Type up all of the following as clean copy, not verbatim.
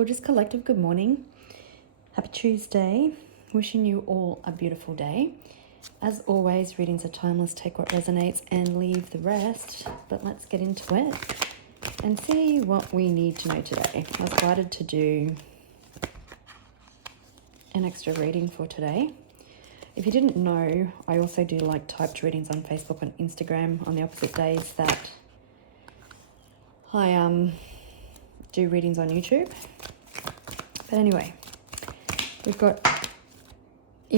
Gorgeous collective, good morning. Happy Tuesday. Wishing you all a beautiful day. As always, readings are timeless. Take what resonates and leave the rest. But let's get into it and see what we need to know today. I was guided to do an extra reading for today. If you didn't know, I also do like typed readings on Facebook and Instagram on the opposite days that I do readings on YouTube. But anyway, you've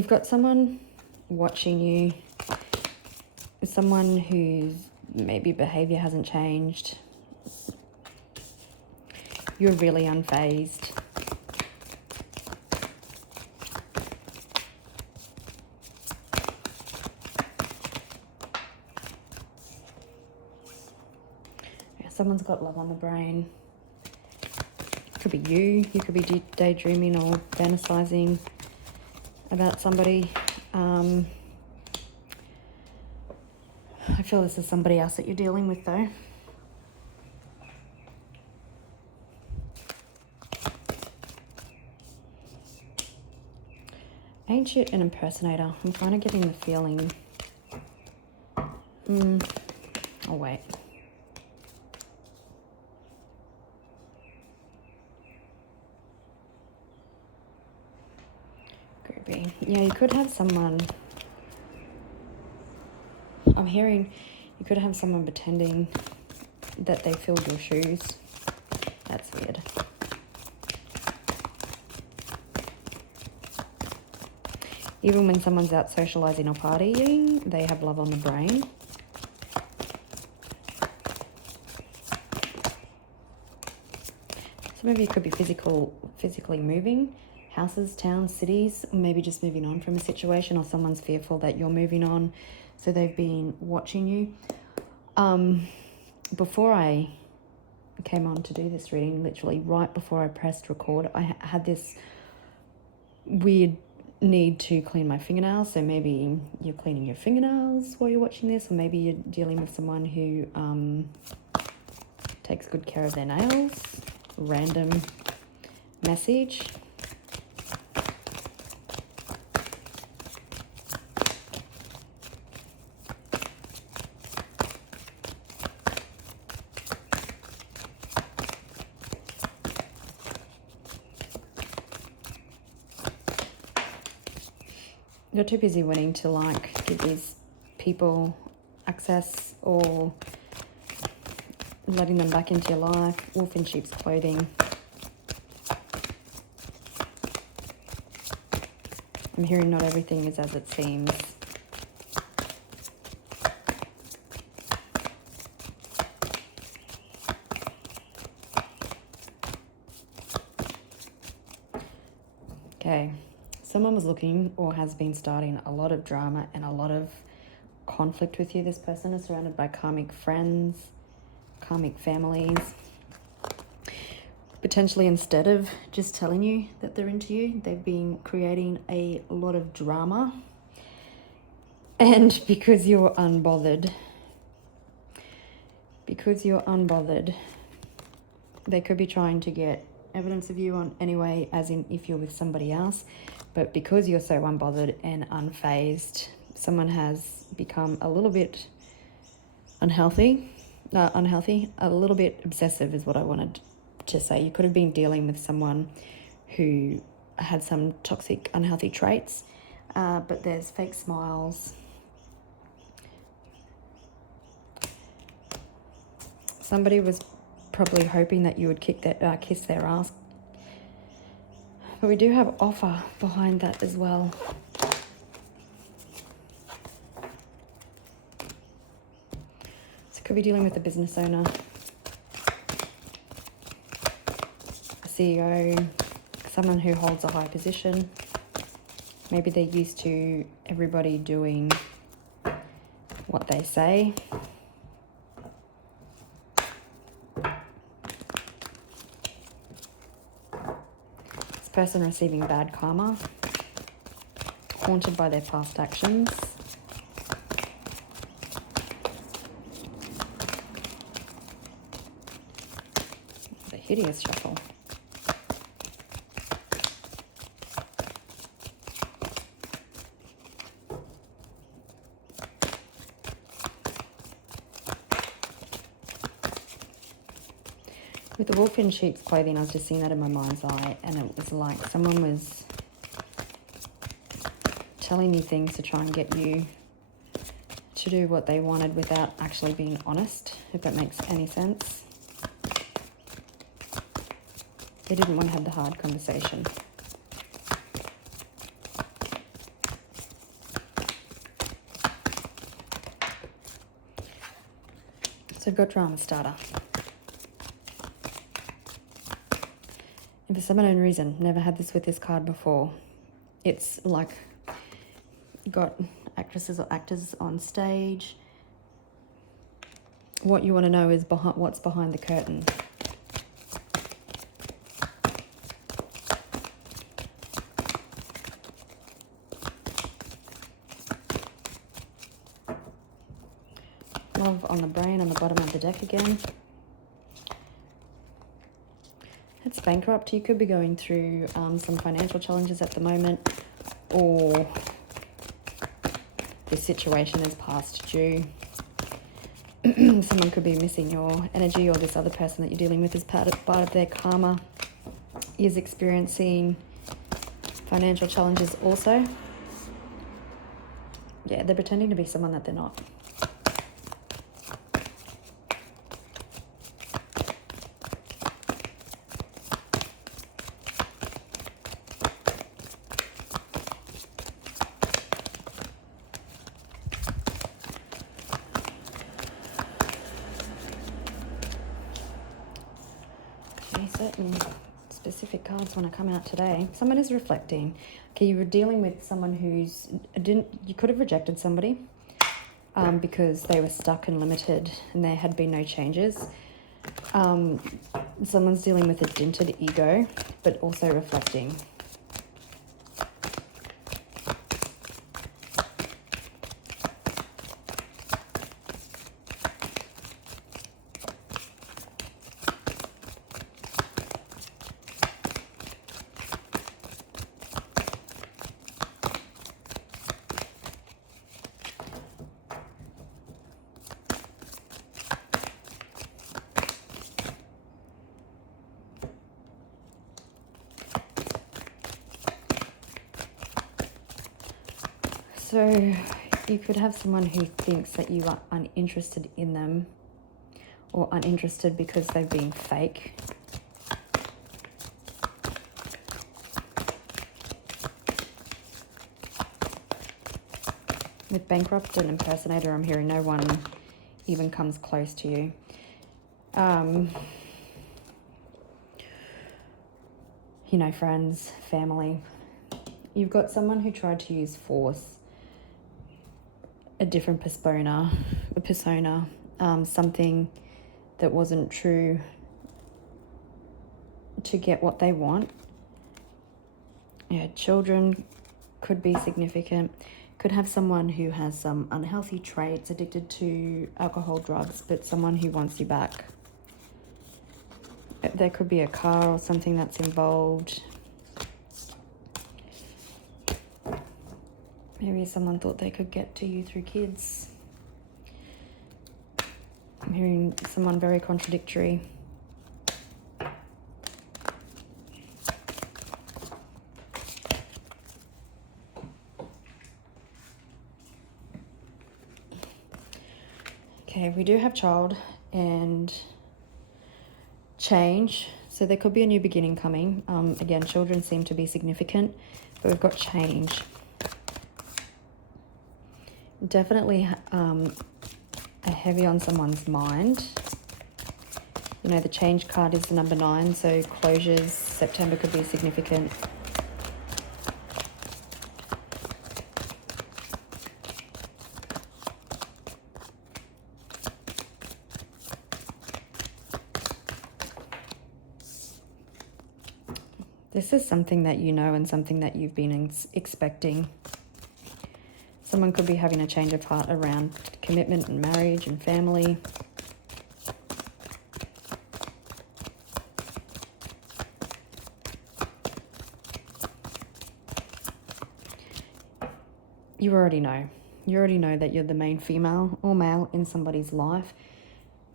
got someone watching you, someone whose maybe behavior hasn't changed. You're really unfazed. Someone's got love on the brain. Could be you. You could be daydreaming or fantasizing about somebody. I feel this is somebody else that you're dealing with though. Ancient and impersonator. I'm kind of getting the feeling. Oh wait. Yeah, you could have someone, I'm hearing you could have someone pretending that they filled your shoes. That's weird. Even when someone's out socializing or partying, they have love on the brain. Some of you could be physically moving. Houses, towns, cities, or maybe just moving on from a situation, or someone's fearful that you're moving on, so they've been watching you. Before I came on to do this reading, literally right before I pressed record, I had this weird need to clean my fingernails. So maybe you're cleaning your fingernails while you're watching this, or maybe you're dealing with someone who takes good care of their nails. Random message. You're too busy wanting to give these people access or letting them back into your life. Wolf in sheep's clothing. I'm hearing not everything is as it seems. Okay. Someone was looking or has been starting a lot of drama and a lot of conflict with you. This person is surrounded by karmic friends, karmic families. Potentially, instead of just telling you that they're into you, they've been creating a lot of drama. And because you're unbothered, they could be trying to get evidence of you on anyway, as in if you're with somebody else. But because you're so unbothered and unfazed, someone has become a little bit unhealthy, a little bit obsessive is what I wanted to say. You could have been dealing with someone who had some toxic, unhealthy traits, but there's fake smiles. Somebody was probably hoping that you would kiss their ass. But we do have offer behind that as well. So could be dealing with a business owner, a CEO, someone who holds a high position. Maybe they're used to everybody doing what they say. Person receiving bad karma, haunted by their past actions. The hideous shuffle. With the wolf in sheep's clothing, I was just seeing that in my mind's eye, and it was like someone was telling you things to try and get you to do what they wanted without actually being honest, if that makes any sense. They didn't want to have the hard conversation. So I've got drama starter. And for some unknown reason, never had this with this card before. It's like got actresses or actors on stage. What you want to know is what's behind the curtain. Love on the brain on the bottom of the deck again. It's bankrupt. You could be going through some financial challenges at the moment, or this situation is past due. Someone could be missing your energy, or this other person that you're dealing with is part of their karma is experiencing financial challenges also. Yeah, they're pretending to be someone that they're not. Certain specific cards want to come out today. Someone is reflecting. Okay, you were dealing with someone you could have rejected somebody because they were stuck and limited and there had been no changes. Someone's dealing with a dented ego, but also reflecting. So you could have someone who thinks that you are uninterested in them, or uninterested because they've been fake. With bankrupt and impersonator, I'm hearing no one even comes close to you. You know, friends, family. You've got someone who tried to use force, a different persona, something that wasn't true to get what they want. Yeah, children could be significant. Could have someone who has some unhealthy traits, addicted to alcohol, drugs, but someone who wants you back. There could be a car or something that's involved. Maybe someone thought they could get to you through kids. I'm hearing someone very contradictory. Okay, we do have child and change. So there could be a new beginning coming. Again, children seem to be significant, but we've got change. Definitely a heavy on someone's mind. You know, the change card is the number 9, so closures, September could be significant. This is something that you know and something that you've been expecting. Someone could be having a change of heart around commitment and marriage and family. You already know. You already know that you're the main female or male in somebody's life.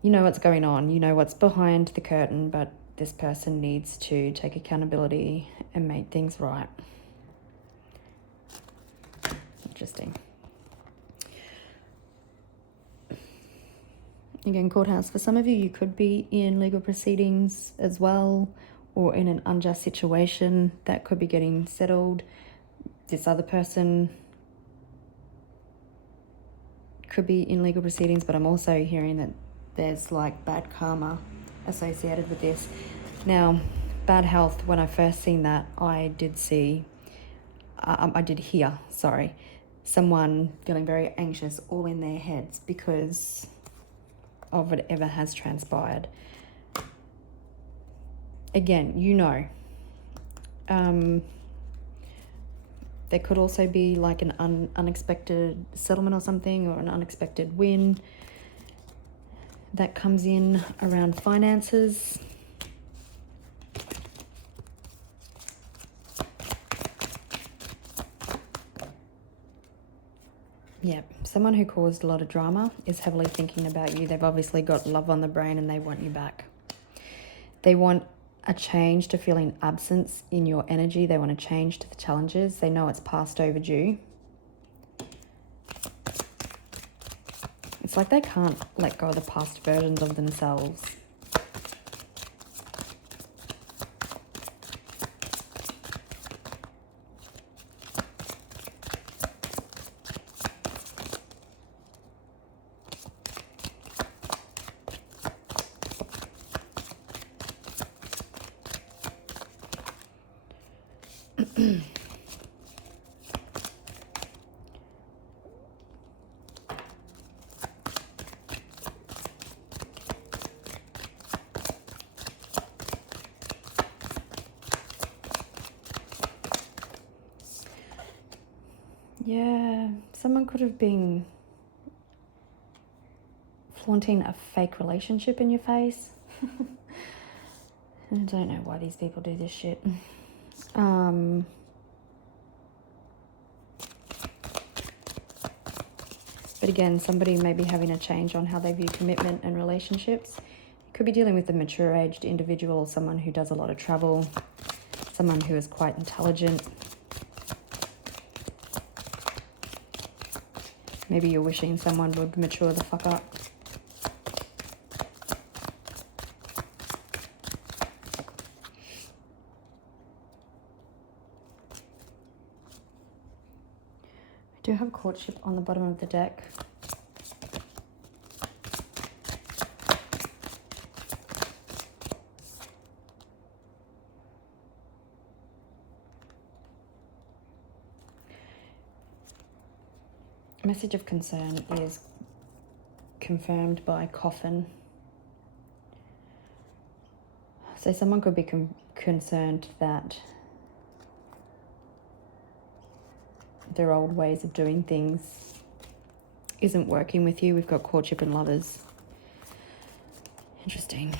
You know what's going on. You know what's behind the curtain, but this person needs to take accountability and make things right. Interesting. Again, courthouse. For some of you, you could be in legal proceedings as well, or in an unjust situation that could be getting settled. This other person could be in legal proceedings, but I'm also hearing that there's like bad karma associated with this. Now, bad health, when I first seen that, I did hear, someone feeling very anxious all in their heads because of whatever has transpired. Again, you know, there could also be like an unexpected settlement or something, or an unexpected win that comes in around finances. Yeah, someone who caused a lot of drama is heavily thinking about you. They've obviously got love on the brain and they want you back. They want a change to feeling absence in your energy. They want to change to the challenges. They know it's past overdue. It's like they can't let go of the past versions of themselves. Yeah, someone could have been flaunting a fake relationship in your face. I don't know why these people do this shit. But again, somebody may be having a change on how they view commitment and relationships. You could be dealing with a mature-aged individual, someone who does a lot of travel, someone who is quite intelligent. Maybe you're wishing someone would mature the fuck up. I do have courtship on the bottom of the deck. Message of concern is confirmed by coffin. So someone could be concerned that their old ways of doing things isn't working with you. We've got courtship and lovers. Interesting.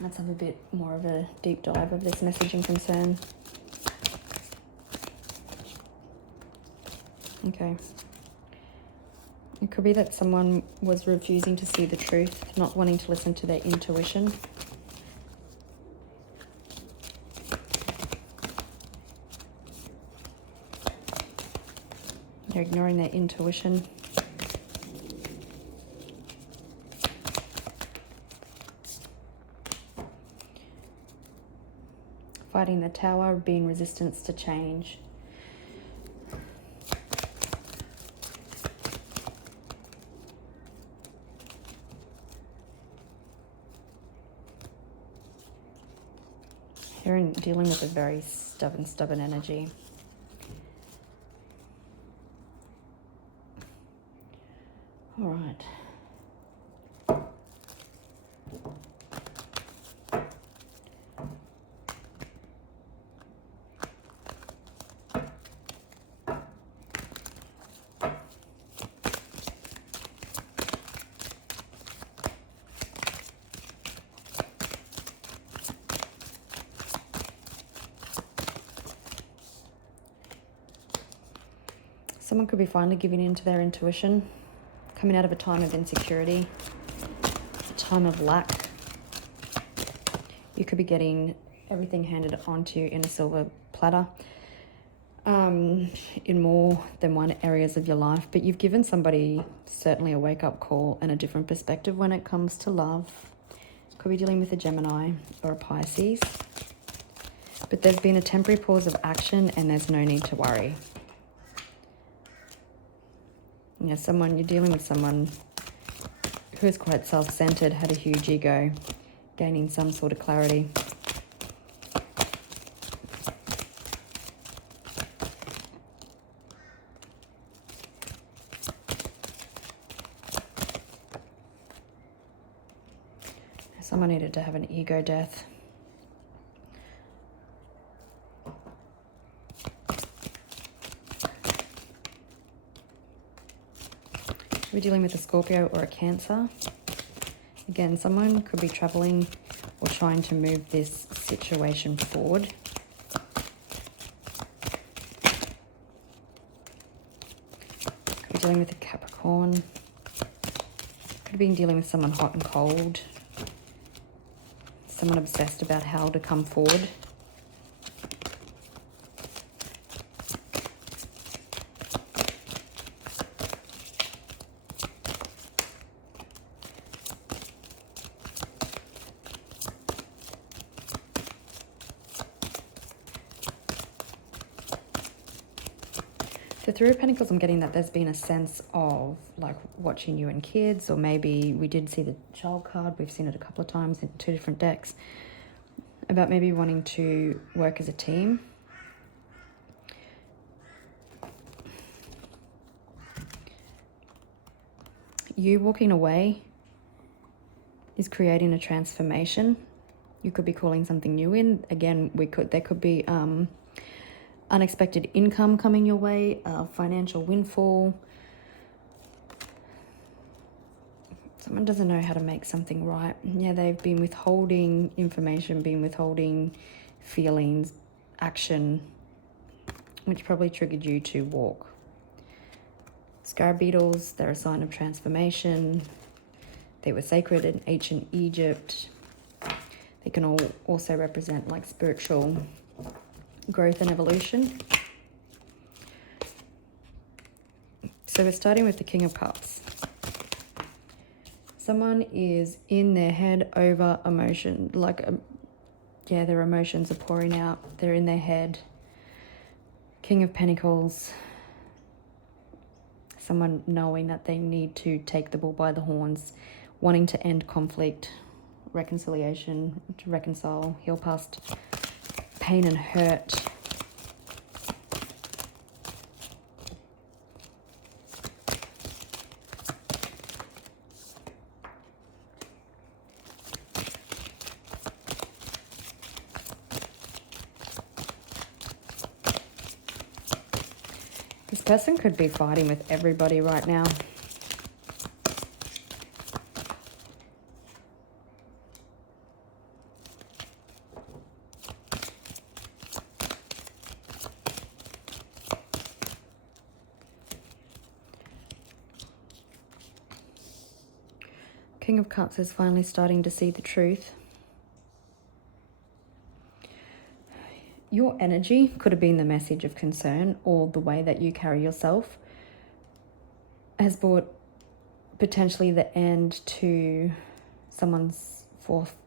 Let's have a bit more of a deep dive of this message and concern. Okay. It could be that someone was refusing to see the truth, not wanting to listen to their intuition. They're ignoring their intuition. Fighting the tower, being resistance to change. You're dealing with a very stubborn energy. All right. Someone could be finally giving in to their intuition, coming out of a time of insecurity. time of lack. You could be getting everything handed onto you in a silver platter in more than one areas of your life, but you've given somebody certainly a wake-up call and a different perspective when it comes to love. Could be dealing with a Gemini or a Pisces, but there's been a temporary pause of action and there's no need to worry. You know, you're dealing with someone who is quite self-centered, had a huge ego, gaining some sort of clarity. Someone needed to have an ego death. We're dealing with a Scorpio or a Cancer. Again, someone could be traveling or trying to move this situation forward. Could be dealing with a Capricorn. Could have been dealing with someone hot and cold. Someone obsessed about how to come forward. The Three of Pentacles, I'm getting that there's been a sense of like watching you and kids, or maybe we did see the child card. We've seen it a couple of times in 2 different decks, about maybe wanting to work as a team. You walking away is creating a transformation. You could be calling something new in. Again, there could be unexpected income coming your way, financial windfall. Someone doesn't know how to make something right. Yeah, they've been withholding information, been withholding feelings, action, which probably triggered you to walk. Scarab beetles, they're a sign of transformation. They were sacred in ancient Egypt. They can also represent like spiritual growth and evolution. So we're starting with the King of Cups. Someone is in their head over emotion, their emotions are pouring out. They're in their head. King of Pentacles. Someone knowing that they need to take the bull by the horns, wanting to end conflict, reconciliation, to reconcile, heal past pain and hurt. This person could be fighting with everybody right now. King of Cups is finally starting to see the truth. Your energy could have been the message of concern, or the way that you carry yourself has brought potentially the end to someone's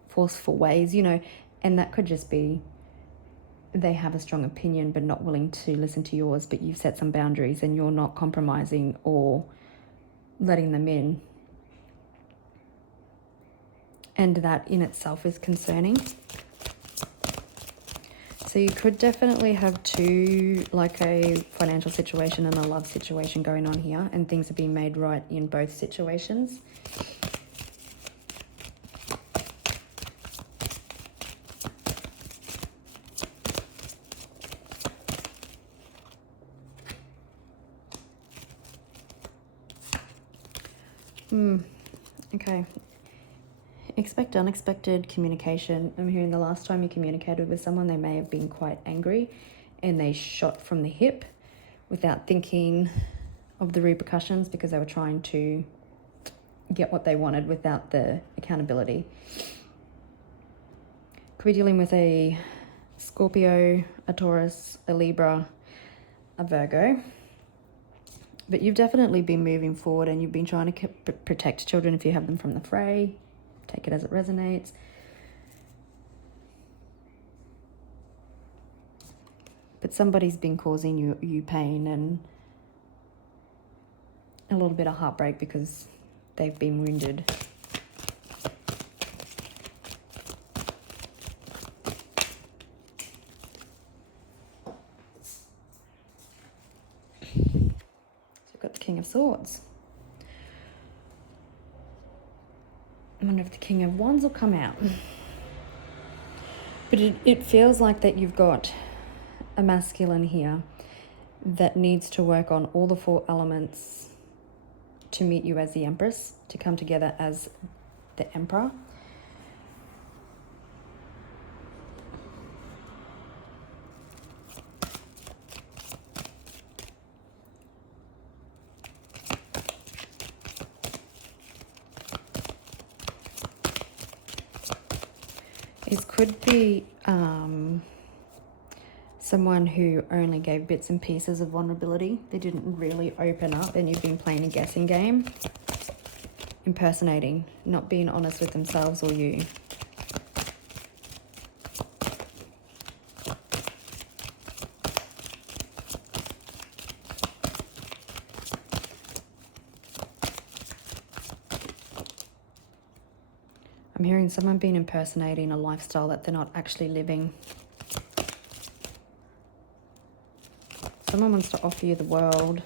forceful ways, and that could just be they have a strong opinion but not willing to listen to yours, but you've set some boundaries and you're not compromising or letting them in. And that in itself is concerning. So you could definitely have like a financial situation and a love situation going on here, and things are being made right in both situations. Okay. Expect unexpected communication. I'm hearing the last time you communicated with someone, they may have been quite angry and they shot from the hip without thinking of the repercussions, because they were trying to get what they wanted without the accountability. Could be dealing with a Scorpio, a Taurus, a Libra, a Virgo. But you've definitely been moving forward, and you've been trying to protect children if you have them from the fray. Take it as it resonates. But somebody's been causing you pain and a little bit of heartbreak because they've been wounded. So we've got the King of Swords. I wonder if the King of Wands will come out. But it feels like that you've got a masculine here that needs to work on all the 4 elements to meet you as the Empress, to come together as the Emperor. It could be someone who only gave bits and pieces of vulnerability. They didn't really open up, and you've been playing a guessing game, impersonating, not being honest with themselves or you. I'm hearing someone being impersonating a lifestyle that they're not actually living. Someone wants to offer you the world.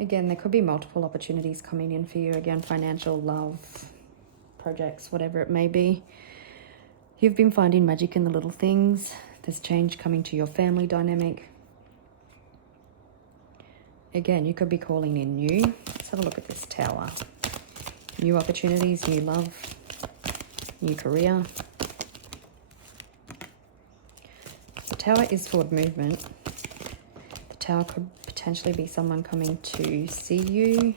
Again, there could be multiple opportunities coming in for you. Again, financial, love, projects, whatever it may be. You've been finding magic in the little things. There's change coming to your family dynamic. Again, you could be calling in new. Let's have a look at this Tower. New opportunities, new love, new career. The Tower is forward movement. The Tower could potentially be someone coming to see you.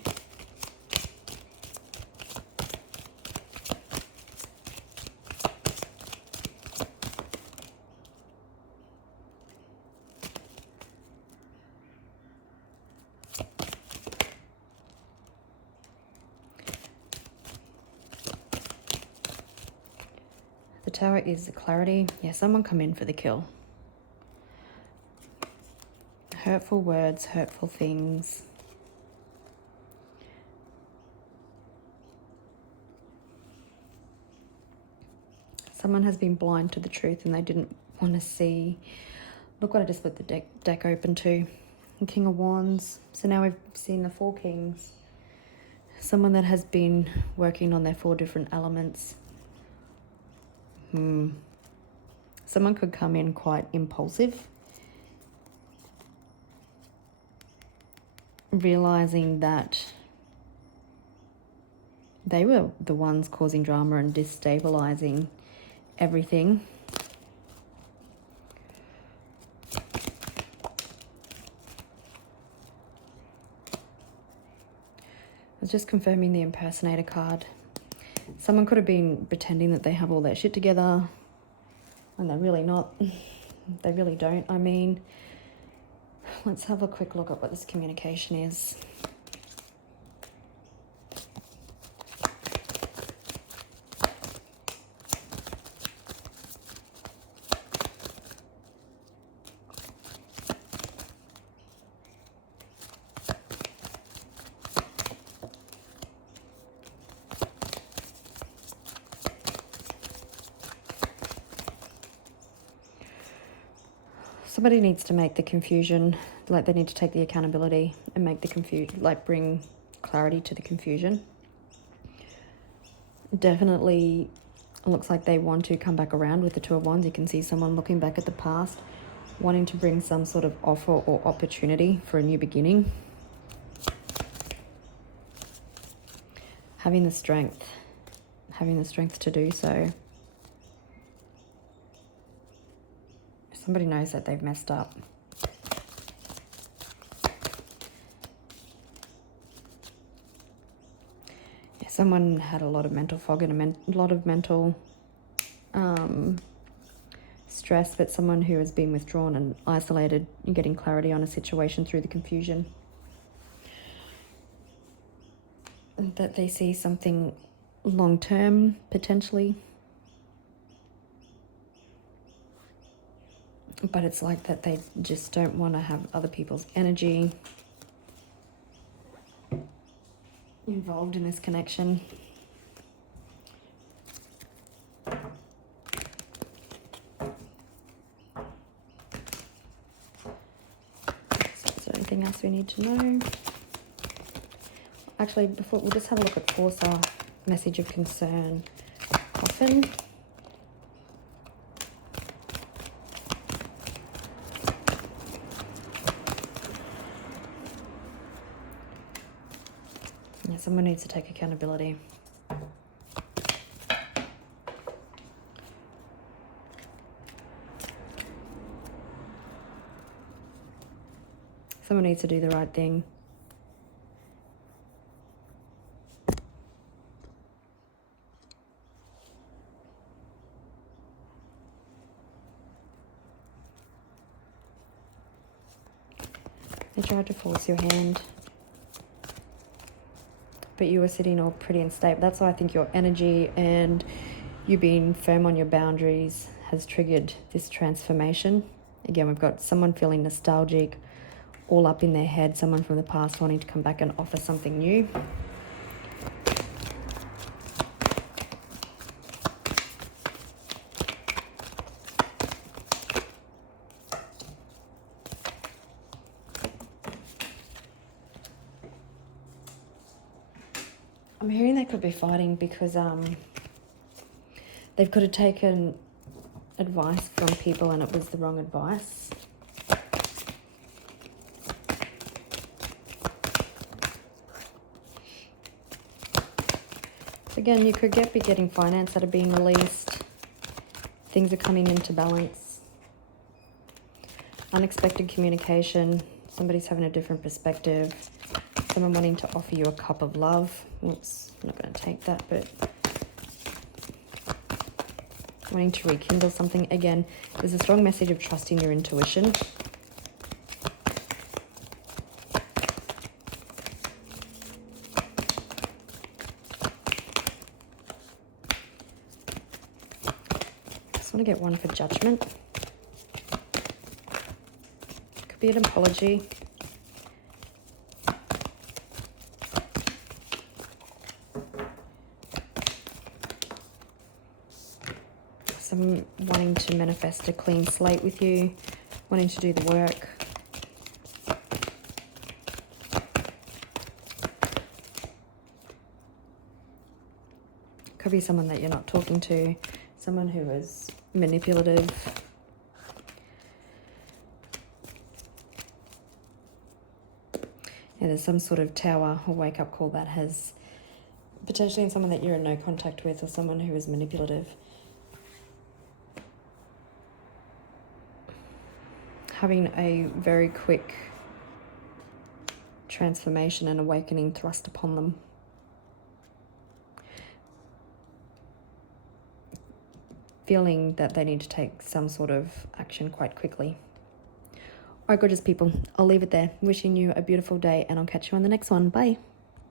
The Tower is the clarity. Yeah, someone come in for the kill. Hurtful words, hurtful things. Someone has been blind to the truth and they didn't want to see. Look what I just put the deck open to. The King of Wands. So now we've seen the 4 kings. Someone that has been working on their 4 different elements. Someone could come in quite impulsive, realizing that they were the ones causing drama and destabilizing everything. I was just confirming the impersonator card. Someone could have been pretending that they have all their shit together and they're really not. They really don't. I mean, let's have a quick look at what this communication is. Somebody needs to make the confusion, like they need to take the accountability and make the confusion, like bring clarity to the confusion. Definitely looks like they want to come back around with the 2 of Wands. You can see someone looking back at the past, wanting to bring some sort of offer or opportunity for a new beginning. Having the strength to do so. Somebody knows that they've messed up. Yeah, someone had a lot of mental fog and a lot of mental stress, but someone who has been withdrawn and isolated and getting clarity on a situation through the confusion. And that they see something long-term, potentially. But it's like that they just don't want to have other people's energy involved in this connection. So is there anything else we need to know? Actually, before, we'll just have a look at Forza, message of concern, Coffin. Yeah, someone needs to take accountability. Someone needs to do the right thing. They tried to force your hand, but you were sitting all pretty unstable. That's why I think your energy and you being firm on your boundaries has triggered this transformation. Again, we've got someone feeling nostalgic, all up in their head, someone from the past wanting to come back and offer something new. I'm hearing they could be fighting because they could have taken advice from people and it was the wrong advice. Again, you could be getting finance that are being released. Things are coming into balance. Unexpected communication. Somebody's having a different perspective. Someone wanting to offer you a cup of love. Oops, I'm not going to take that, but wanting to rekindle something. Again, there's a strong message of trusting your intuition. Just want to get one for judgment. Could be an apology. Some wanting to manifest a clean slate with you, wanting to do the work. Could be someone that you're not talking to, someone who is manipulative. Yeah, there's some sort of tower or wake-up call that has potentially someone that you're in no contact with or someone who is manipulative. Having a very quick transformation and awakening thrust upon them. Feeling that they need to take some sort of action quite quickly. All right, gorgeous people, I'll leave it there. Wishing you a beautiful day and I'll catch you on the next one. Bye.